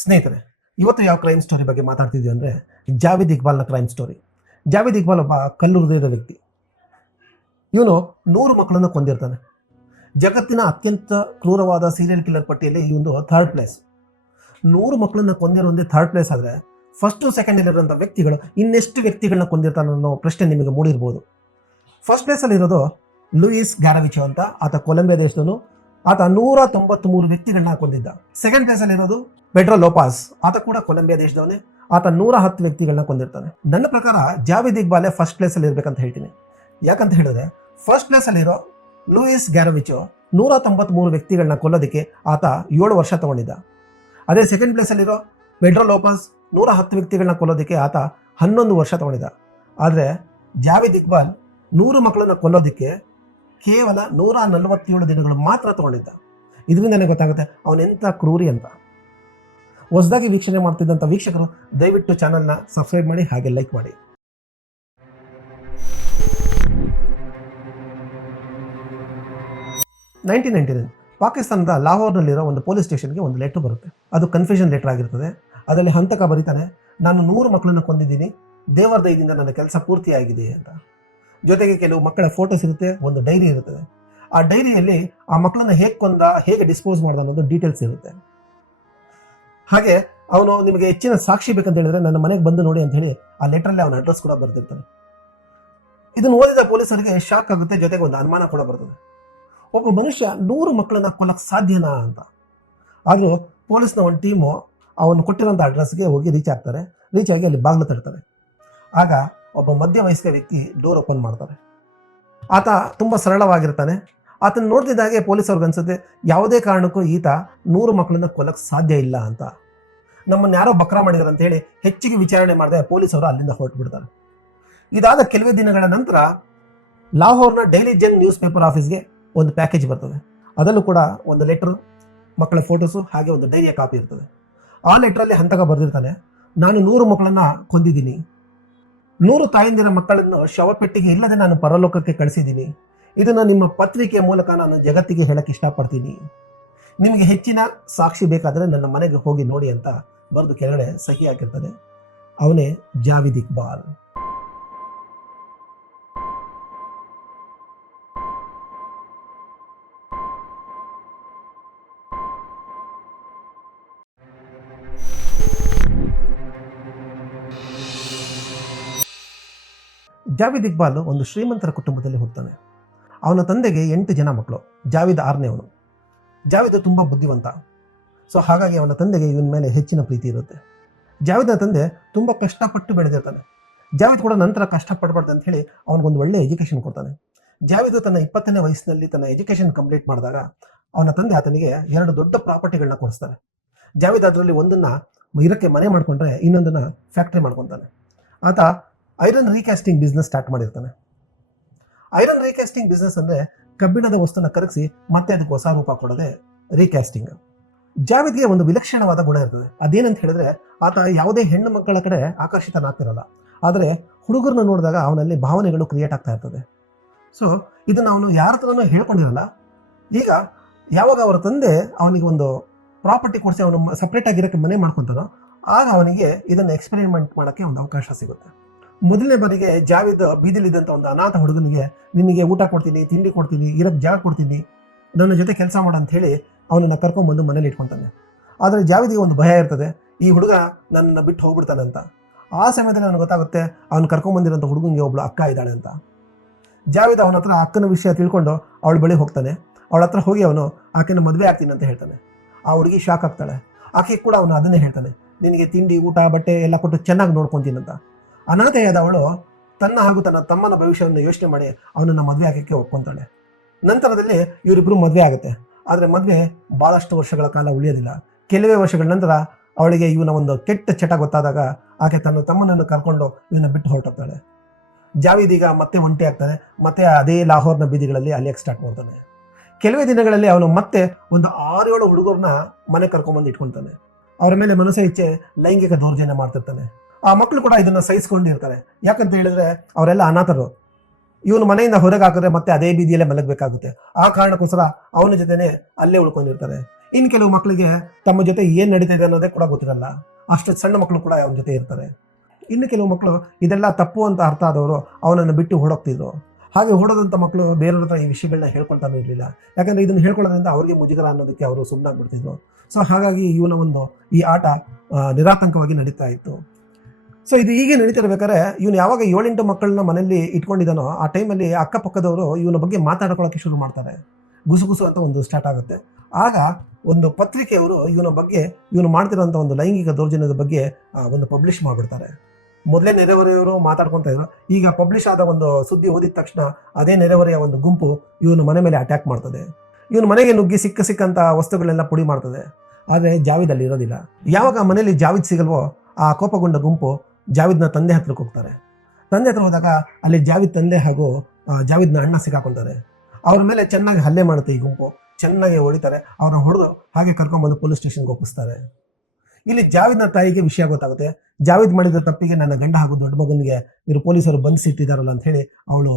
ಸ್ನೇಹಿತರೆ, ಇವತ್ತು ಯಾವ ಕ್ರೈಮ್ ಸ್ಟೋರಿ ಬಗ್ಗೆ ಮಾತಾಡ್ತಿದ್ವಿ ಅಂದರೆ ಜಾವೇದ್ ಇಕ್ಬಾಲ್ನ ಕ್ರೈಮ್ ಸ್ಟೋರಿ. ಜಾವೇದ್ ಇಕ್ಬಾಲ್ ಒಬ್ಬ ಕಲ್ಲು ಹೃದಯದ ವ್ಯಕ್ತಿ. ಇವನು 100 ಮಕ್ಕಳನ್ನು ಕೊಂದಿರ್ತಾನೆ. ಜಗತ್ತಿನ ಅತ್ಯಂತ ಕ್ರೂರವಾದ ಸೀರಿಯಲ್ ಕಿಲ್ಲರ್ ಪಟ್ಟಿಯಲ್ಲಿ ಈ ಒಂದು ಥರ್ಡ್ ಪ್ಲೇಸ್. 100 ಮಕ್ಕಳನ್ನ ಕೊಂದಿರೋದೇ ಥರ್ಡ್ ಪ್ಲೇಸ್ ಆದರೆ ಫಸ್ಟು ಸೆಕೆಂಡಲ್ಲಿರುವಂಥ ವ್ಯಕ್ತಿಗಳು ಇನ್ನೆಷ್ಟು ವ್ಯಕ್ತಿಗಳನ್ನ ಕೊಂದಿರ್ತಾನೆ ಅನ್ನೋ ಪ್ರಶ್ನೆ ನಿಮಗೆ ಮೂಡಿರ್ಬೋದು. ಫಸ್ಟ್ ಪ್ಲೇಸಲ್ಲಿ ಇರೋದು ಲೂಯಿಸ್ ಗ್ಯಾರವಿಚೋ ಅಂತ. ಆತ ಕೊಲಂಬಿಯಾ ದೇಶದವನು. ಆತ 193 ವ್ಯಕ್ತಿಗಳನ್ನ ಕೊಂದಿದ್ದ. ಸೆಕೆಂಡ್ ಪ್ಲೇಸಲ್ಲಿ ಇರೋದು ಪೆಡ್ರೋ ಲೋಪಾಸ್. ಆತ ಕೂಡ ಕೊಲಂಬಿಯಾ ದೇಶದವನೇ. ಆತ 110 ವ್ಯಕ್ತಿಗಳನ್ನ ಕೊಂದಿರ್ತಾನೆ. ನನ್ನ ಪ್ರಕಾರ ಜಾವೇದ್ ಇಕ್ಬಾಲ್ ಫಸ್ಟ್ ಪ್ಲೇಸಲ್ಲಿ ಇರಬೇಕಂತ ಹೇಳ್ತೀನಿ. ಯಾಕಂತ ಹೇಳಿದ್ರೆ ಫಸ್ಟ್ ಪ್ಲೇಸಲ್ಲಿರೋ ಲೂಯಿಸ್ ಗ್ಯಾರವಿಚೋ 193 ವ್ಯಕ್ತಿಗಳನ್ನ ಕೊಲ್ಲೋದಕ್ಕೆ ಆತ 7 ವರ್ಷ ತಗೊಂಡಿದ್ದ. ಅದೇ ಸೆಕೆಂಡ್ ಪ್ಲೇಸಲ್ಲಿರೋ ಪೆಡ್ರೋ ಲೋಪಾಸ್ 110 ವ್ಯಕ್ತಿಗಳನ್ನ ಕೊಲ್ಲೋದಕ್ಕೆ ಆತ 11 ವರ್ಷ ತಗೊಂಡಿದ್ದ. ಆದರೆ ಜಾವೇದ್ ಇಕ್ಬಾಲ್ 100 ಮಕ್ಕಳನ್ನ ಕೊಲ್ಲೋದಕ್ಕೆ ಕೇವಲ 147 ದಿನಗಳು ಮಾತ್ರ ತಗೊಂಡಿದ್ದ. ಇದರಿಂದ ನನಗೆ ಗೊತ್ತಾಗುತ್ತೆ ಅವನೆಂಥ ಕ್ರೂರಿ ಅಂತ. ಹೊಸದಾಗಿ ವೀಕ್ಷಣೆ ಮಾಡ್ತಿದ್ದಂಥ ವೀಕ್ಷಕರು ದಯವಿಟ್ಟು ಚಾನಲ್ನ ಸಬ್ಸ್ಕ್ರೈಬ್ ಮಾಡಿ, ಹಾಗೆ ಲೈಕ್ ಮಾಡಿ. ಪಾಕಿಸ್ತಾನದ ಲಾಹೋರ್ನಲ್ಲಿರೋ ಒಂದು ಪೊಲೀಸ್ ಸ್ಟೇಷನ್ಗೆ ಒಂದು ಲೆಟರ್ ಬರುತ್ತೆ. ಅದು ಕನ್ಫ್ಯೂಷನ್ ಲೆಟರ್ ಆಗಿರ್ತದೆ. ಅದರಲ್ಲಿ ಹಂತಕ ಬರೀತಾನೆ, ನಾನು 100 ಮಕ್ಕಳನ್ನು ಕೊಂದಿದ್ದೀನಿ, ದೇವರ ದಯದಿಂದ ನನ್ನ ಕೆಲಸ ಪೂರ್ತಿಯಾಗಿದೆ ಅಂತ. ಜೊತೆಗೆ ಕೆಲವು ಮಕ್ಕಳ ಫೋಟೋಸ್ ಇರುತ್ತೆ, ಒಂದು ಡೈರಿ ಇರುತ್ತದೆ. ಆ ಡೈರಿಯಲ್ಲಿ ಆ ಮಕ್ಕಳನ್ನ ಹೇಗೆ ಕೊಂದ, ಹೇಗೆ ಡಿಸ್ಪೋಸ್ ಮಾಡ್ದ ಅನ್ನೋದು ಡೀಟೇಲ್ಸ್ ಇರುತ್ತೆ. ಹಾಗೆ ಅವನು ನಿಮಗೆ ಹೆಚ್ಚಿನ ಸಾಕ್ಷಿ ಬೇಕಂತ ಹೇಳಿದ್ರೆ ನನ್ನ ಮನೆಗೆ ಬಂದು ನೋಡಿ ಅಂತ ಹೇಳಿ ಆ ಲೆಟರಲ್ಲಿ ಅವನ ಅಡ್ರೆಸ್ ಕೂಡ ಬರೆದಿರ್ತಾನೆ. ಇದನ್ನು ಓದಿದ ಪೊಲೀಸರಿಗೆ ಶಾಕ್ ಆಗುತ್ತೆ, ಜೊತೆಗೆ ಒಂದು ಅನುಮಾನ ಕೂಡ ಬರ್ತದೆ. ಒಬ್ಬ ಮನುಷ್ಯ 100 ಮಕ್ಕಳನ್ನ ಕೊಲ್ಲಕ್ಕೆ ಸಾಧ್ಯನಾ ಅಂತ. ಆದರೂ ಪೊಲೀಸ್ನ ಒಂದು ಟೀಮು ಅವನು ಕೊಟ್ಟಿರೋಂಥ ಅಡ್ರೆಸ್ಗೆ ಹೋಗಿ ರೀಚ್ ಆಗ್ತಾರೆ. ರೀಚ್ ಆಗಿ ಅಲ್ಲಿ ಬಾಗಿಲು ತಡ್ತಾರೆ. ಆಗ ಒಬ್ಬ ಮಧ್ಯವಯಸ್ಕ ವ್ಯಕ್ತಿ ಡೋರ್ ಓಪನ್ ಮಾಡ್ತಾರೆ. ಆತ ತುಂಬ ಸರಳವಾಗಿರ್ತಾನೆ. ಆತನ ನೋಡ್ತಿದ್ದಾಗೆ ಪೊಲೀಸವ್ರಿಗೆ ಅನ್ಸುತ್ತೆ ಯಾವುದೇ ಕಾರಣಕ್ಕೂ ಈತ 100 ಮಕ್ಕಳನ್ನ ಕೊಲ್ಲಕ್ಕೆ ಸಾಧ್ಯ ಇಲ್ಲ ಅಂತ. ನಮ್ಮನ್ನು ಯಾರೋ ಬಕ್ರ ಮಾಡಿದಾರೆ ಅಂತ ಹೇಳಿ ಹೆಚ್ಚಿಗೆ ವಿಚಾರಣೆ ಮಾಡಿದೆ ಪೊಲೀಸವರು ಅಲ್ಲಿಂದ ಹೊರಟು ಬಿಡ್ತಾರೆ. ಇದಾದ ಕೆಲವೇ ದಿನಗಳ ನಂತರ ಲಾಹೋರ್ನ ಡೈಲಿ ಜಂಗ್ ನ್ಯೂಸ್ ಪೇಪರ್ ಆಫೀಸ್ಗೆ ಒಂದು ಪ್ಯಾಕೇಜ್ ಬರ್ತದೆ. ಅದರಲ್ಲೂ ಕೂಡ ಒಂದು ಲೆಟ್ರು, ಮಕ್ಕಳ ಫೋಟೋಸು, ಹಾಗೆ ಒಂದು ಡೈರಿಯ ಕಾಪಿ ಇರ್ತದೆ. ಆ ಲೆಟ್ರಲ್ಲಿ ಹಂತಕ ಬರೆದಿರ್ತಾನೆ, ನಾನು 100 ಮಕ್ಕಳನ್ನ ಕೊಂದಿದ್ದೀನಿ, 100 ತಾಯಂದಿರ ಮಕ್ಕಳನ್ನು ಶವಪೆಟ್ಟಿಗೆ ಇಲ್ಲದೆ ನಾನು ಪರಲೋಕಕ್ಕೆ ಕಳಿಸಿದ್ದೀನಿ. ಇದನ್ನು ನಿಮ್ಮ ಪತ್ರಿಕೆಯ ಮೂಲಕ ನಾನು ಜಗತ್ತಿಗೆ ಹೇಳಕ್ಕೆ ಇಷ್ಟಪಡ್ತೀನಿ. ನಿಮಗೆ ಹೆಚ್ಚಿನ ಸಾಕ್ಷಿ ಬೇಕಾದರೆ ನನ್ನ ಮನೆಗೆ ಹೋಗಿ ನೋಡಿ ಅಂತ ಬರೆದು ಕೆಳಗಡೆ ಸಹಿ ಹಾಕಿರ್ತಾನೆ. ಅವನೇ ಜಾವೇದ್ ಇಕ್ಬಾಲ್. ಜಾವೇದ್ ಇಕ್ಬಾಲ್ ಒಂದು ಶ್ರೀಮಂತರ ಕುಟುಂಬದಲ್ಲಿ ಹುಟ್ಟುತ್ತಾನೆ. ಅವನ ತಂದೆಗೆ 8 ಜನ ಮಕ್ಕಳು. ಜಾವೇದ್ 6ನೇವನು. ಜಾವೇದ್ ತುಂಬ ಬುದ್ಧಿವಂತ. ಸೊ ಹಾಗಾಗಿ ಅವನ ತಂದೆಗೆ ಇವನ ಮೇಲೆ ಹೆಚ್ಚಿನ ಪ್ರೀತಿ ಇರುತ್ತೆ. ಜಾವೇದ್ನ ತಂದೆ ತುಂಬ ಕಷ್ಟಪಟ್ಟು ಬೆಳೆದಿರ್ತಾನೆ. ಜಾವೇದ್ ಕೂಡ ನಂತರ ಕಷ್ಟಪಡಬಾರ್ದು ಅಂತ ಹೇಳಿ ಅವನಿಗೊಂದು ಒಳ್ಳೆ ಎಜುಕೇಷನ್ ಕೊಡ್ತಾನೆ. ಜಾವೇದ್ ತನ್ನ 20ನೇ ವಯಸ್ಸಿನಲ್ಲಿ ತನ್ನ ಎಜುಕೇಷನ್ ಕಂಪ್ಲೀಟ್ ಮಾಡಿದಾಗ ಅವನ ತಂದೆ ಆತನಿಗೆ 2 ದೊಡ್ಡ ಪ್ರಾಪರ್ಟಿಗಳನ್ನ ಕೊಡಿಸ್ತಾನೆ. ಜಾವೇದ್ ಅದರಲ್ಲಿ ಒಂದನ್ನು ಇರಕ್ಕೆ ಮನೆ ಮಾಡಿಕೊಂಡ್ರೆ ಇನ್ನೊಂದನ್ನು ಫ್ಯಾಕ್ಟ್ರಿ ಮಾಡ್ಕೊತಾನೆ. ಆತ ಐರನ್ ರೀಕ್ಯಾಸ್ಟಿಂಗ್ ಬಿಸ್ನೆಸ್ ಸ್ಟಾರ್ಟ್ ಮಾಡಿರ್ತಾನೆ. ಐರನ್ ರೀಕ್ಯಾಸ್ಟಿಂಗ್ ಬಿಸ್ನೆಸ್ ಅಂದರೆ ಕಬ್ಬಿಣದ ವಸ್ತುನ ಕರಗಿಸಿ ಮತ್ತೆ ಅದಕ್ಕೆ ಹೊಸ ರೂಪ ಕೊಡೋದೆ ರೀಕ್ಯಾಸ್ಟಿಂಗ್. ಜಾವೇದ್ಗೆ ಒಂದು ವಿಲಕ್ಷಣವಾದ ಗುಣ ಇರ್ತದೆ. ಅದೇನಂತ ಹೇಳಿದ್ರೆ ಆತ ಯಾವುದೇ ಹೆಣ್ಣು ಮಕ್ಕಳ ಕಡೆ ಆಕರ್ಷಿತನಾಗ್ತಿರಲ್ಲ. ಆದರೆ ಹುಡುಗರನ್ನ ನೋಡಿದಾಗ ಅವನಲ್ಲಿ ಭಾವನೆಗಳು ಕ್ರಿಯೇಟ್ ಆಗ್ತಾ ಇರ್ತದೆ. ಸೊ ಇದನ್ನು ಅವನು ಯಾರ ಹತ್ರನೂ ಹೇಳ್ಕೊಂಡಿರಲ್ಲ. ಈಗ ಯಾವಾಗ ಅವರ ತಂದೆ ಅವನಿಗೆ ಒಂದು ಪ್ರಾಪರ್ಟಿ ಕೊಡಿಸಿ ಅವನು ಸಪ್ರೇಟ್ ಆಗಿರೋಕ್ಕೆ ಮನೆ ಮಾಡ್ಕೊತಾನೋ ಆಗ ಅವನಿಗೆ ಇದನ್ನು ಎಕ್ಸ್ಪೆರಿಮೆಂಟ್ ಮಾಡೋಕ್ಕೆ ಒಂದು ಅವಕಾಶ ಸಿಗುತ್ತೆ. ಮೊದಲನೇ ಬಾರಿಗೆ ಜಾವೇದ್ ಬೀದಿಲಿದ್ದಂಥ ಒಂದು ಅನಾಥ ಹುಡುಗನಿಗೆ ನಿನಗೆ ಊಟ ಕೊಡ್ತೀನಿ, ತಿಂಡಿ ಕೊಡ್ತೀನಿ, ಇರೋಕ್ಕೆ ಜಾಗ ಕೊಡ್ತೀನಿ, ನನ್ನ ಜೊತೆ ಕೆಲಸ ಮಾಡು ಅಂತ ಹೇಳಿ ಅವನನ್ನು ಕರ್ಕೊಂಡ್ಬಂದು ಮನೇಲಿ ಇಟ್ಕೊತಾನೆ. ಆದರೆ ಜಾವೇದ್ಗೆ ಒಂದು ಭಯ ಇರ್ತದೆ, ಈ ಹುಡುಗ ನನ್ನ ಬಿಟ್ಟು ಹೋಗ್ಬಿಡ್ತಾನೆ ಅಂತ. ಆ ಸಮಯದಲ್ಲಿ ನನಗೆ ಗೊತ್ತಾಗುತ್ತೆ ಅವನು ಕರ್ಕೊಂಡ್ಬಂದಿರೋಂಥ ಹುಡುಗನಿಗೆ ಒಬ್ಳು ಅಕ್ಕ ಇದ್ದಾಳೆ ಅಂತ. ಜಾವೇದ್ ಅವನ ಹತ್ರ ಅಕ್ಕನ ವಿಷಯ ತಿಳ್ಕೊಂಡು ಅವಳ ಬಳಿ ಹೋಗ್ತಾನೆ. ಅವಳ ಹತ್ರ ಹೋಗಿ ಅವನು ಆಕೆನ ಮದುವೆ ಆಗ್ತೀನಿ ಅಂತ ಹೇಳ್ತಾನೆ. ಆ ಹುಡುಗಿ ಶಾಕ್ ಆಗ್ತಾಳೆ. ಆಕೆ ಕೂಡ ಅವನು ಅದನ್ನೇ ಹೇಳ್ತಾನೆ, ನಿನಗೆ ತಿಂಡಿ, ಊಟ, ಬಟ್ಟೆ ಎಲ್ಲ ಕೊಟ್ಟು ಚೆನ್ನಾಗಿ ನೋಡ್ಕೊತೀನಿ ಅಂತ. ಅನಾಥೆಯಾದ ಅವಳು ತನ್ನ ಹಾಗೂ ತನ್ನ ತಮ್ಮನ ಭವಿಷ್ಯವನ್ನು ಯೋಚನೆ ಮಾಡಿ ಅವನನ್ನು ಮದುವೆ ಆಗೋಕ್ಕೆ ಒಪ್ಕೊತಾಳೆ. ನಂತರದಲ್ಲಿ ಇವರಿಬ್ಬರು ಮದುವೆ ಆಗುತ್ತೆ. ಆದರೆ ಮದುವೆ ಭಾಳಷ್ಟು ವರ್ಷಗಳ ಕಾಲ ಉಳಿಯೋದಿಲ್ಲ. ಕೆಲವೇ ವರ್ಷಗಳ ನಂತರ ಅವಳಿಗೆ ಇವನ ಒಂದು ಕೆಟ್ಟ ಚಟ ಗೊತ್ತಾದಾಗ ಆಕೆ ತನ್ನ ತಮ್ಮನನ್ನು ಕರ್ಕೊಂಡು ಇವನ್ನ ಬಿಟ್ಟು ಹೊರಟೋಗ್ತಾಳೆ. ಜಾವೇದ್ ಈಗ ಮತ್ತೆ ಒಂಟಿ ಆಗ್ತಾನೆ. ಮತ್ತೆ ಅದೇ ಲಾಹೋರ್ನ ಬೀದಿಗಳಲ್ಲಿ ಅಲಿಯಕ್ಕೆ ಸ್ಟಾರ್ಟ್ ಮಾಡ್ತಾನೆ. ಕೆಲವೇ ದಿನಗಳಲ್ಲಿ ಅವನು ಮತ್ತೆ ಒಂದು 6-7 ಹುಡುಗರನ್ನ ಮನೆ ಕರ್ಕೊಂಡ್ಬಂದು ಇಟ್ಕೊತಾನೆ. ಅವರ ಮೇಲೆ ಮನಸ್ಸೇ ಇಚ್ಛೆ ಲೈಂಗಿಕ ದೌರ್ಜನ್ಯ ಮಾಡ್ತಿರ್ತಾನೆ. ಆ ಮಕ್ಕಳು ಕೂಡ ಇದನ್ನು ಸಹಿಸ್ಕೊಂಡಿರ್ತಾರೆ. ಯಾಕಂತ ಹೇಳಿದ್ರೆ ಅವರೆಲ್ಲ ಅನಾಥರು. ಇವನು ಮನೆಯಿಂದ ಹೊರಗೆ ಹಾಕಿದ್ರೆ ಮತ್ತೆ ಅದೇ ಬೀದಿಯಲ್ಲೇ ಮಲಗಬೇಕಾಗುತ್ತೆ. ಆ ಕಾರಣಕ್ಕೋಸ್ಕರ ಅವನ ಜೊತೆನೆ ಅಲ್ಲೇ ಉಳ್ಕೊಂಡಿರ್ತಾರೆ. ಇನ್ನು ಕೆಲವು ಮಕ್ಕಳಿಗೆ ತಮ್ಮ ಜೊತೆ ಏನು ನಡೀತಾ ಇದೆ ಅನ್ನೋದೇ ಕೂಡ ಗೊತ್ತಿರಲ್ಲ. ಅಷ್ಟು ಸಣ್ಣ ಮಕ್ಕಳು ಕೂಡ ಅವನ ಜೊತೆ ಇರ್ತಾರೆ. ಇನ್ನು ಕೆಲವು ಮಕ್ಕಳು ಇದೆಲ್ಲ ತಪ್ಪು ಅಂತ ಅರ್ಥ ಆದವರು ಅವನನ್ನು ಬಿಟ್ಟು ಹೊಡೋಗ್ತಿದ್ರು. ಹಾಗೆ ಹೊಡೋದಂಥ ಮಕ್ಕಳು ಬೇರೆಯವ್ರ ಹತ್ರ ಈ ವಿಷಯಗಳನ್ನ ಹೇಳ್ಕೊಳ್ತಾನೆ ಇರಲಿಲ್ಲ. ಯಾಕಂದರೆ ಇದನ್ನು ಹೇಳ್ಕೊಳ್ಳೋದ್ರಿಂದ ಅವ್ರಿಗೆ ಮುಜುಗರ ಅನ್ನೋದಕ್ಕೆ ಅವರು ಸುಮ್ಮನಾಗ್ಬಿಡ್ತಿದ್ರು. ಸೊ ಹಾಗಾಗಿ ಇವನ ಒಂದು ಈ ಆಟ ನಿರಾತಂಕವಾಗಿ ನಡೀತಾ ಇತ್ತು. ಸೊ ಇದು ಹೀಗೆ ನಡೀತಿರ್ಬೇಕಾದ್ರೆ ಇವನು ಯಾವಾಗ 7-8 ಮಕ್ಕಳನ್ನ ಮನೆಯಲ್ಲಿ ಇಟ್ಕೊಂಡಿದ್ದಾನೋ ಆ ಟೈಮಲ್ಲಿ ಅಕ್ಕಪಕ್ಕದವರು ಇವನ ಬಗ್ಗೆ ಮಾತಾಡ್ಕೊಳ್ಳೋಕ್ಕೆ ಶುರು ಮಾಡ್ತಾರೆ. ಗುಸುಗುಸು ಅಂತ ಒಂದು ಸ್ಟಾರ್ಟ್ ಆಗುತ್ತೆ. ಆಗ ಒಂದು ಪತ್ರಿಕೆಯವರು ಇವನ ಬಗ್ಗೆ ಇವನು ಮಾಡ್ತಿರೋಂಥ ಒಂದು ಲೈಂಗಿಕ ದೌರ್ಜನ್ಯದ ಬಗ್ಗೆ ಒಂದು ಪಬ್ಲಿಷ್ ಮಾಡಿಬಿಡ್ತಾರೆ. ಮೊದಲೇ ನೆರೆಹೊರೆಯವರು ಮಾತಾಡ್ಕೊತಾ ಇದ್ರು. ಈಗ ಪಬ್ಲಿಷ್ ಆದ ಒಂದು ಸುದ್ದಿ ಓದಿದ ತಕ್ಷಣ ಅದೇ ನೆರೆಹೊರೆಯ ಒಂದು ಗುಂಪು ಇವನು ಮನೆ ಮೇಲೆ ಅಟ್ಯಾಕ್ ಮಾಡ್ತದೆ. ಇವನು ಮನೆಗೆ ನುಗ್ಗಿ ಸಿಕ್ಕಂಥ ವಸ್ತುಗಳನ್ನೆಲ್ಲ ಪುಡಿ ಮಾಡ್ತದೆ. ಆದರೆ ಜಾವಿದ್ ಅಲ್ಲಿ ಇರೋದಿಲ್ಲ. ಯಾವಾಗ ಮನೆಯಲ್ಲಿ ಜಾವಿದ್ ಸಿಗಲ್ವೋ ಆ ಕೋಪಗೊಂಡ ಗುಂಪು ಜಾವಿದ್ನ ತಂದೆ ಹತ್ರಕ್ಕೆ ಹೋಗ್ತಾರೆ. ತಂದೆ ಹತ್ರ ಹೋದಾಗ ಅಲ್ಲಿ ಜಾವಿದ್ ತಂದೆ ಹಾಗೂ ಜಾವಿದ್ನ ಅಣ್ಣ ಸಿಕ್ಕಾಕೊಳ್ತಾರೆ. ಅವ್ರ ಮೇಲೆ ಚೆನ್ನಾಗಿ ಹಲ್ಲೆ ಮಾಡುತ್ತೆ ಈ ಗುಂಪು. ಚೆನ್ನಾಗಿ ಹೊಡಿತಾರೆ. ಅವ್ರನ್ನ ಹೊಡೆದು ಹಾಗೆ ಕರ್ಕೊಂಡ್ಬಂದು ಪೊಲೀಸ್ ಸ್ಟೇಷನ್ಗೆ ಒಪ್ಪಿಸ್ತಾರೆ. ಇಲ್ಲಿ ಜಾವಿದ್ನ ತಾಯಿಗೆ ವಿಷಯ ಗೊತ್ತಾಗುತ್ತೆ. ಜಾವಿದ್ ಮಾಡಿದ ತಪ್ಪಿಗೆ ನನ್ನ ಗಂಡ ಹಾಗೂ ದೊಡ್ಡ ಮಗನಿಗೆ ಇವರು ಪೊಲೀಸರು ಬಂಧಿಸಿಟ್ಟಿದ್ದಾರಲ್ಲ ಅಂತ ಹೇಳಿ ಅವಳು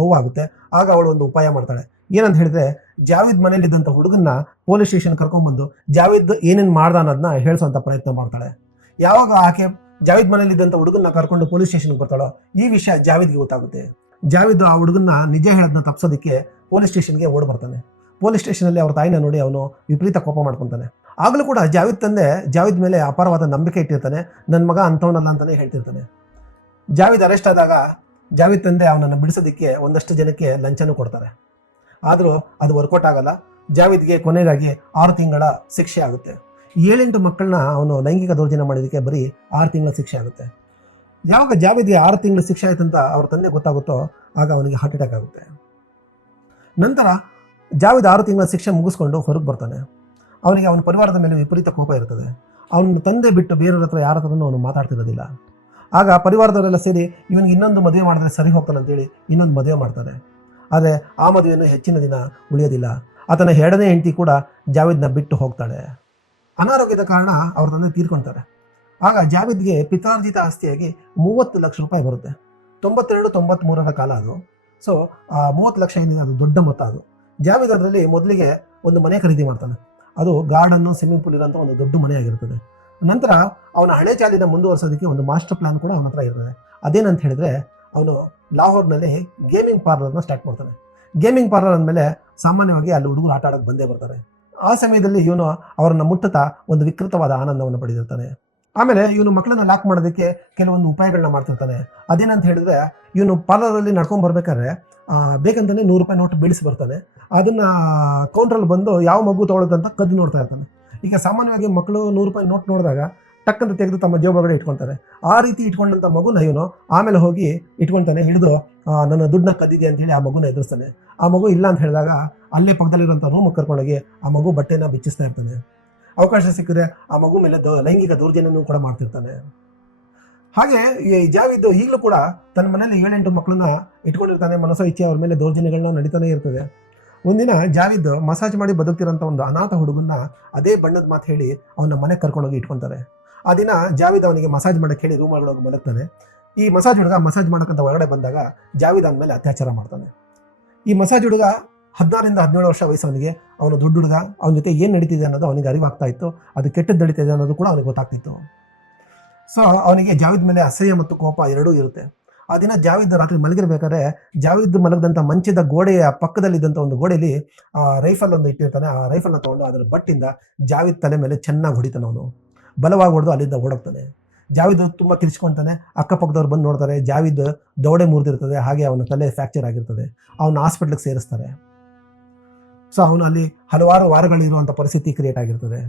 ನೋವಾಗುತ್ತೆ. ಆಗ ಅವಳು ಒಂದು ಉಪಾಯ ಮಾಡ್ತಾಳೆ. ಏನಂತ ಹೇಳಿದ್ರೆ, ಜಾವಿದ್ ಮನೇಲಿದ್ದಂಥ ಹುಡುಗನ್ನ ಪೊಲೀಸ್ ಸ್ಟೇಷನ್ ಕರ್ಕೊಂಡ್ಬಂದು ಜಾವಿದ್ ಏನೇನು ಮಾಡ್ದ ಅನ್ನೋದನ್ನ ಹೇಳಿಸುವಂಥ ಪ್ರಯತ್ನ ಮಾಡ್ತಾಳೆ. ಯಾವಾಗ ಆಕೆ ಜಾವಿದ್ ಮನೇಲಿದ್ದಂಥ ಹುಡುಗನ್ನ ಕರ್ಕೊಂಡು ಪೊಲೀಸ್ ಸ್ಟೇಷನ್ಗೆ ಬರ್ತಾಳೋ ಈ ವಿಷಯ ಜಾವಿದ್ಗೆ ಗೊತ್ತಾಗುತ್ತೆ. ಜಾವಿದ್ ಆ ಹುಡುಗನ್ನ ನಿಜ ಹೇಳೋದನ್ನ ತಪ್ಪಿಸೋದಕ್ಕೆ ಪೊಲೀಸ್ ಸ್ಟೇಷನ್ಗೆ ಓಡ್ ಬರ್ತಾನೆ. ಪೊಲೀಸ್ ಸ್ಟೇಷನಲ್ಲಿ ಅವ್ರ ತಾಯಿನ ನೋಡಿ ಅವನು ವಿಪರೀತ ಕೋಪ ಮಾಡ್ಕೊತಾನೆ. ಆಗಲೂ ಕೂಡ ಜಾವಿದ್ ತಂದೆ ಜಾವಿದ್ ಮೇಲೆ ಅಪಾರವಾದ ನಂಬಿಕೆ ಇಟ್ಟಿರ್ತಾನೆ. ನನ್ನ ಮಗ ಅಂಥವನಲ್ಲ ಅಂತಾನೆ ಹೇಳ್ತಿರ್ತಾನೆ. ಜಾವಿದ್ ಅರೆಸ್ಟ್ ಆದಾಗ ಜಾವಿದ್ ತಂದೆ ಅವನನ್ನು ಬಿಡಿಸೋದಕ್ಕೆ ಒಂದಷ್ಟು ಜನಕ್ಕೆ ಲಂಚನೂ ಕೊಡ್ತಾರೆ. ಆದರೂ ಅದು ವರ್ಕೌಟ್ ಆಗಲ್ಲ. ಜಾವಿದ್ಗೆ ಕೊನೆಯದಾಗಿ 6 ತಿಂಗಳ ಶಿಕ್ಷೆ ಆಗುತ್ತೆ. 7-8 ಮಕ್ಕಳನ್ನ ಅವನು ಲೈಂಗಿಕ ದೌರ್ಜನ್ಯ ಮಾಡಿದ್ದಕ್ಕೆ ಬರೀ 6 ತಿಂಗಳ ಶಿಕ್ಷೆ ಆಗುತ್ತೆ. ಯಾವಾಗ ಜಾವಿದ್ಗೆ 6 ತಿಂಗಳ ಶಿಕ್ಷೆ ಆಯ್ತಂತ ಅವ್ರ ತಂದೆ ಗೊತ್ತಾಗುತ್ತೋ ಆಗ ಅವನಿಗೆ ಹಾರ್ಟ್ ಅಟ್ಯಾಕ್ ಆಗುತ್ತೆ. ನಂತರ ಜಾವಿದ್ 6 ತಿಂಗಳ ಶಿಕ್ಷೆ ಮುಗಿಸ್ಕೊಂಡು ಹೊರಗೆ ಬರ್ತಾನೆ. ಅವನಿಗೆ ಅವನ ಪರಿವಾರದ ಮೇಲೆ ವಿಪರೀತ ಕೋಪ ಇರ್ತದೆ. ಅವನ ತಂದೆ ಬಿಟ್ಟು ಬೇರೆಯವ್ರ ಹತ್ರ ಯಾರ ಹತ್ರನೂ ಅವನು ಮಾತಾಡ್ತಿರೋದಿಲ್ಲ. ಆಗ ಪರಿವಾರದವರೆಲ್ಲ ಸೇರಿ ಇವನಿಗೆ ಇನ್ನೊಂದು ಮದುವೆ ಮಾಡಿದ್ರೆ ಸರಿ ಹೋಗ್ತಾನೆ ಅಂತೇಳಿ ಇನ್ನೊಂದು ಮದುವೆ ಮಾಡ್ತಾರೆ. ಆದರೆ ಆ ಮದುವೆಯನ್ನು ಹೆಚ್ಚಿನ ದಿನ ಉಳಿಯೋದಿಲ್ಲ. ಆತನ 2ನೇ ಹೆಂಡತಿ ಕೂಡ ಜಾವಿದ್ನ ಬಿಟ್ಟು ಹೋಗ್ತಾಳೆ. ಅನಾರೋಗ್ಯದ ಕಾರಣ ಅವ್ರ ತಂದೆ ತೀರ್ಕೊಳ್ತಾರೆ. ಆಗ ಜಾವಿದ್ಗೆ ಪಿತಾರ್ಜಿತ ಆಸ್ತಿಯಾಗಿ 30 ಲಕ್ಷ ರೂಪಾಯಿ ಬರುತ್ತೆ. 92-93ರ ಕಾಲ ಅದು. ಸೊ ಆ 30 ಲಕ್ಷ ಏನಿದೆ ಅದು ದೊಡ್ಡ ಮೊತ್ತ. ಅದು ಜಾವಿದ್ ಅದರಲ್ಲಿ ಮೊದಲಿಗೆ ಒಂದು ಮನೆ ಖರೀದಿ ಮಾಡ್ತಾನೆ. ಅದು ಗಾರ್ಡನ್ನು, ಸ್ವಿಮ್ಮಿಂಗ್ ಪೂಲ್ ಇರೋಂಥ ಒಂದು ದೊಡ್ಡ ಮನೆ ಆಗಿರ್ತದೆ. ನಂತರ ಅವನ ಹಳೆ ಚಾಲಿನ ಮುಂದುವರಿಸೋದಕ್ಕೆ ಒಂದು ಮಾಸ್ಟರ್ ಪ್ಲಾನ್ ಕೂಡ ಅವನ ಹತ್ರ ಇರ್ತದೆ. ಅದೇನಂತ ಹೇಳಿದ್ರೆ, ಅವನು ಲಾಹೋರ್ನಲ್ಲಿ ಗೇಮಿಂಗ್ ಪಾರ್ಲರ್ನ ಸ್ಟಾರ್ಟ್ ಮಾಡ್ತಾನೆ. ಗೇಮಿಂಗ್ ಪಾರ್ಲರ್ ಅಂದಮೇಲೆ ಸಾಮಾನ್ಯವಾಗಿ ಅಲ್ಲಿ ಹುಡುಗರು ಆಟ ಆಡೋಕ್ಕೆ ಬಂದೇ ಬರ್ತಾರೆ. ಆ ಸಮಯದಲ್ಲಿ ಇವನು ಅವರನ್ನು ಮುಟ್ಟುತ್ತಾ ಒಂದು ವಿಕೃತವಾದ ಆನಂದವನ್ನು ಪಡೆದಿರ್ತಾನೆ. ಆಮೇಲೆ ಇವನು ಮಕ್ಕಳನ್ನ ಲಾಕ್ ಮಾಡೋದಕ್ಕೆ ಕೆಲವೊಂದು ಉಪಾಯಗಳನ್ನ ಮಾಡ್ತಿರ್ತಾನೆ. ಅದೇನಂತ ಹೇಳಿದ್ರೆ, ಇವನು ಪಾರ್ಲರಲ್ಲಿ ನಡ್ಕೊಂಡು ಬರ್ಬೇಕಾದ್ರೆ ಬೇಕಂತಾನೆ 100 ರೂಪಾಯಿ ನೋಟ್ ಬೀಳಿಸಿ ಬರ್ತಾನೆ. ಅದನ್ನ ಕೌಂಟ್ರಲ್ಲಿ ಬಂದು ಯಾವ ಮಗು ತೊಗೊಳ್ಳೋದಂತ ಕದ್ದು ನೋಡ್ತಾ ಇರ್ತಾನೆ. ಈಗ ಸಾಮಾನ್ಯವಾಗಿ ಮಕ್ಕಳು 100 ರೂಪಾಯಿ ನೋಟ್ ನೋಡಿದಾಗ ಟಕ್ಕಂತ ತೆಗೆದು ತಮ್ಮ ಜೇಬೊಳಗಡೆ ಇಟ್ಕೊಳ್ತಾರೆ. ಆ ರೀತಿ ಇಟ್ಕೊಂಡಂಥ ಮಗುನ ಇವನು ಆಮೇಲೆ ಹೋಗಿ ಇಟ್ಕೊಳ್ತಾನೆ. ಹಿಡಿದು ನನ್ನ ದುಡ್ಡನ್ನ ಕದ್ದಿದೆ ಅಂತ ಹೇಳಿ ಆ ಮಗುನ ಎದುರಿಸ್ತಾನೆ. ಆ ಮಗು ಇಲ್ಲ ಅಂತ ಹೇಳಿದಾಗ ಅಲ್ಲೇ ಪಕ್ಕದಲ್ಲಿರುವಂಥ ರೂಮಿಗೆ ಕರ್ಕೊಂಡೋಗಿ ಆ ಮಗು ಬಟ್ಟೆನ ಬಿಚ್ಚಿಸ್ತಾ ಇರ್ತಾನೆ. ಅವಕಾಶ ಸಿಕ್ಕಿದ್ರೆ ಆ ಮಗು ಮೇಲೆ ಲೈಂಗಿಕ ದೌರ್ಜನ್ಯನೂ ಕೂಡ ಮಾಡ್ತಿರ್ತಾನೆ. ಹಾಗೆ ಈ ಜಾವಿದ್ ಈಗಲೂ ಕೂಡ ತನ್ನ ಮನೇಲಿ 7-8 ಮಕ್ಕಳನ್ನ ಇಟ್ಕೊಂಡಿರ್ತಾನೆ. ಮನಸ್ಸೋ ಇಚ್ಛೆ ಅವ್ರ ಮೇಲೆ ದೌರ್ಜನ್ಯಗಳನ್ನ ನಡೀತಾನೆ ಇರ್ತದೆ. ಒಂದಿನ ಜಾವಿದ್ ಮಸಾಜ್ ಮಾಡಿ ಬದುಕ್ತಿರೋಂಥ ಒಂದು ಅನಾಥ ಹುಡುಗನ್ನ ಅದೇ ಬಣ್ಣದ ಮಾತು ಹೇಳಿ ಅವನ ಮನೆಗೆ ಕರ್ಕೊಂಡೋಗಿ ಇಟ್ಕೊತಾರೆ. ಆ ದಿನ ಜಾವಿದ್ ಅವನಿಗೆ ಮಸಾಜ್ ಮಾಡಕ್ಕೆ ಹೇಳಿ ರೂಮ್ ಒಳಗೆ ಮಲಗ್ತಾನೆ. ಈ ಮಸಾಜ್ ಹುಡುಗ ಮಸಾಜ್ ಮಾಡೋಕ್ಕಂತ ಹೊರಗಡೆ ಬಂದಾಗ ಜಾವಿದ್ ಅವನ ಮೇಲೆ ಅತ್ಯಾಚಾರ ಮಾಡ್ತಾನೆ. ಈ ಮಸಾಜ್ ಹುಡುಗ 16-17 ವರ್ಷ ವಯಸ್ಸವನಿಗೆ. ಅವನು ದೊಡ್ಡ ಹುಡುಗ. ಅವನ ಜೊತೆ ಏನು ನಡೀತಿದೆ ಅನ್ನೋದು ಅವನಿಗೆ ಅರಿವಾಗ್ತಾ ಇತ್ತು. ಅದು ಕೆಟ್ಟದ್ದು ನಡೀತಿದೆ ಅನ್ನೋದು ಕೂಡ ಅವನಿಗೆ ಗೊತ್ತಾಗ್ತಿತ್ತು. ಸೊ ಅವನಿಗೆ ಜಾವಿದ್ ಮೇಲೆ ಅಸಹ್ಯ ಮತ್ತು ಕೋಪ ಎರಡೂ ಇರುತ್ತೆ. ಆ ದಿನ ಜಾವಿದ್ ರಾತ್ರಿ ಮಲಗಿರ್ಬೇಕಾದ್ರೆ ಜಾವಿದ್ ಮಲಗದಂಥ ಮಂಚದ ಗೋಡೆಯ ಪಕ್ಕದಲ್ಲಿದ್ದಂಥ ಒಂದು ಗೋಡೆಯಲ್ಲಿ ರೈಫಲ್ ಒಂದು ಇಟ್ಟಿರ್ತಾನೆ. ಆ ರೈಫಲ್ನ ತೊಗೊಂಡು ಅದರ ಬಟ್ಟಿಂದ ಜಾವಿದ್ ತಲೆ ಮೇಲೆ ಚೆನ್ನಾಗಿ ಹೊಡಿತಾನೆ. ಅವನು ಬಲವಾಗಿ ಹೊಡೆದು ಅಲ್ಲಿಂದ ಓಡೋಗ್ತಾನೆ. ಜಾವಿದ್ ತುಂಬ ಕಿರ್ಚ್ಕೊತಾನೆ. ಅಕ್ಕಪಕ್ಕದವ್ರು ಬಂದು ನೋಡ್ತಾರೆ. ಜಾವಿದ್ ದೌಡೆ ಮುರಿದಿರ್ತದೆ. ಹಾಗೆ ಅವನ ತಲೆ ಫ್ರ್ಯಾಕ್ಚರ್ ಆಗಿರ್ತದೆ. ಅವನ ಹಾಸ್ಪಿಟ್ಲಿಗೆ ಸೇರಿಸ್ತಾರೆ. ಸೊ ಅವನು ಅಲ್ಲಿ ಹಲವಾರು ವಾರಗಳಿರುವಂಥ ಪರಿಸ್ಥಿತಿ ಕ್ರಿಯೇಟ್ ಆಗಿರ್ತದೆ.